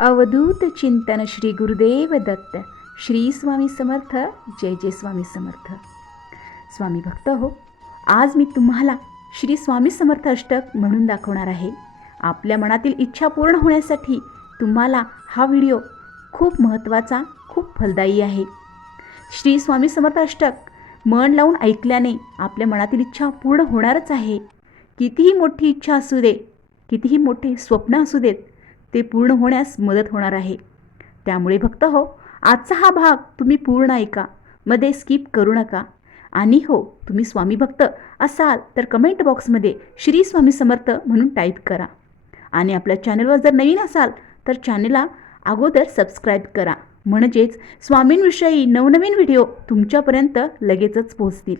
अवधूत चिंतन श्री गुरुदेव दत्त। श्री स्वामी समर्थ। जय जय स्वामी समर्थ। स्वामी भक्त हो आज मी तुम्हाला श्री स्वामी समर्थ अष्टक म्हणून दाखवणार आहे. आपल्या मनातील इच्छा पूर्ण होण्यासाठी तुम्हाला हा व्हिडिओ खूप महत्त्वाचा खूप फलदायी आहे. श्री स्वामी समर्थ अष्टक मन लावून ऐकल्याने आपल्या मनातील इच्छा पूर्ण होणारच आहे. कितीही मोठी इच्छा असू दे कितीही मोठे स्वप्न असू देत ते पूर्ण होण्यास मदत होणार आहे. त्यामुळे भक्त हो आजचा हा भाग तुम्ही पूर्ण ऐका. मध्ये स्किप करू नका. आणि हो तुम्ही स्वामी भक्त असाल तर कमेंट बॉक्समध्ये श्री स्वामी समर्थ म्हणून टाईप करा. आणि आपल्या चॅनलवर जर नवीन असाल तर चॅनलला अगोदर सबस्क्राईब करा. म्हणजेच स्वामींविषयी नवनवीन व्हिडिओ तुमच्यापर्यंत लगेचच पोहोचतील.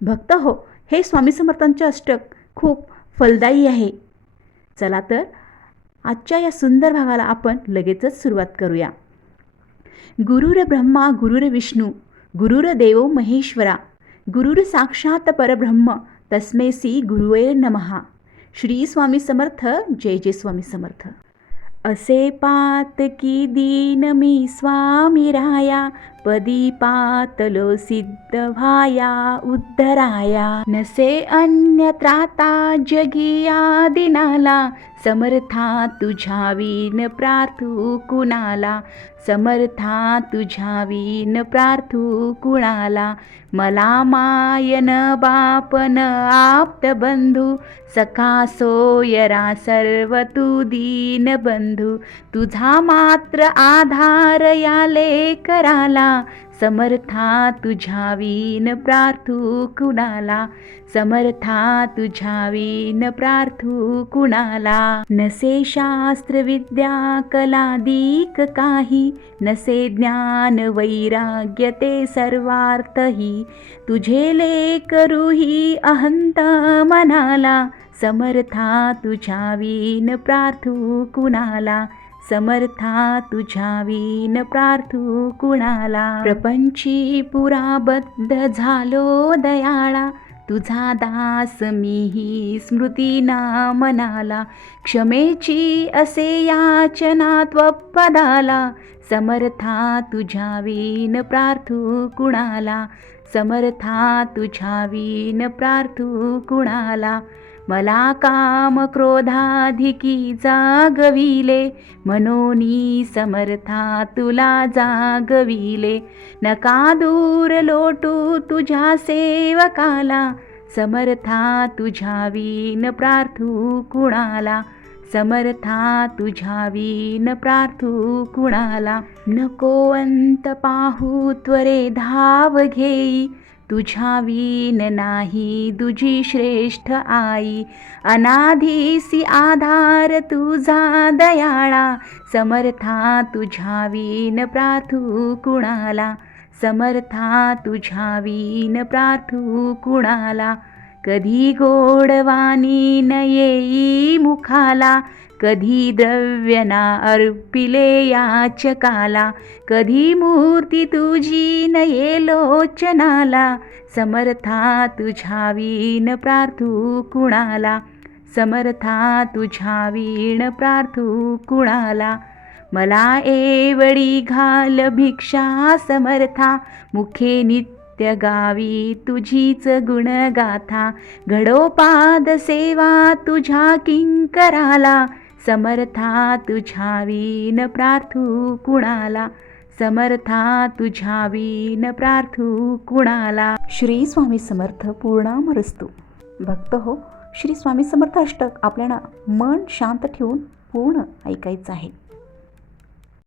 भक्त हो हे स्वामी समर्थांचे अष्टक खूप फलदायी आहे. चला तर आजच्या या सुंदर भागाला आपण लगेचच सुरुवात करूया. गुरुर ब्रह्मा गुरुर विष्णू गुरुर देवो महेश्वरा गुरुर साक्षात परब्रह्म तस्मै सी गुरुवे नमहा श्री स्वामी समर्थ जय जय स्वामी समर्थ. असे पात की दीन मी स्वामी राया पदी पातलो सिद्ध उद्धराया. नसे अन्यत्राता जगिया दिनाला. समर्था तुझ्या विन प्रार्थू कुणाला. समर्था तुझ्या विन प्रार्थू कुणाला. मला मायन बापन आप्त बंधू. सखा सोयरा सर्व तू दीन बंधू. तुझा मात्र आधार या लेकराला. समर्था तुझ्या विन प्रार्थू कुणाला? समर्था तुझ्या विन प्रार्थू कुणाला? नसे शास्त्र विद्या कलादिक काही नसे ज्ञान वैराग्य ते सर्वार्थही. तुझे लेकरूही अहंत मनाला. समर्था तुझ्या विन प्रार्थू कुणाला? समर्था तुझ्या विन प्रार्थू कुणाला? प्रपंची पुराबद्ध झालो दयाळा. तुझा दास मीही स्मृतीना मनाला. क्षमेची असे याचना त्वपदाला. समर्था तुझ्या विन प्रार्थू कुणाला? समर्था तुझ्या विन प्रार्थू कुणाला? मला काम क्रोधाधिकी जागविले मनोनी समर्था तुला जागविले. नका दूर लोटू तुझ्या सेवकाला समर्था तुझ्या विन प्रार्थू कुणाला. समर्था तुझ्या विन प्रार्थू कुणाला. नको अंत पाहू त्वरे धाव घेई तुझ्या विन नाही तुझी श्रेष्ठ आई. अनाधीसी आधार तुझा दयाळा. समर्था तुझ्या विन प्रार्थू कुणाला? समर्था तुझ्या विन प्रार्थू कुणाला? कधी गोडवाणी न येई मुखाला कधी द्रव्यना अर्पिले याचकाला कधी मूर्ती तुझी न ये लोचनाला समर्था तुझ्या वीण प्रार्थू कुणाला समर्था तुझ्या वीण प्रार्थू कुणाला मला एवढी घाल भिक्षा समर्था मुखे नित्य गावी तुझीच गुणगाथा घडोपाद सेवा तुझ्या किंकराला समर्था तुझ्या वीन प्रार्थू कुणाला समर्था तुझ्या वीन प्रार्थू कुणाला. श्री स्वामी समर्थ पूर्णामरस्तू. भक्त हो श्री स्वामी समर्थ अष्टक आपल्याला मन शांत ठेवून पूर्ण ऐकायचं आहे.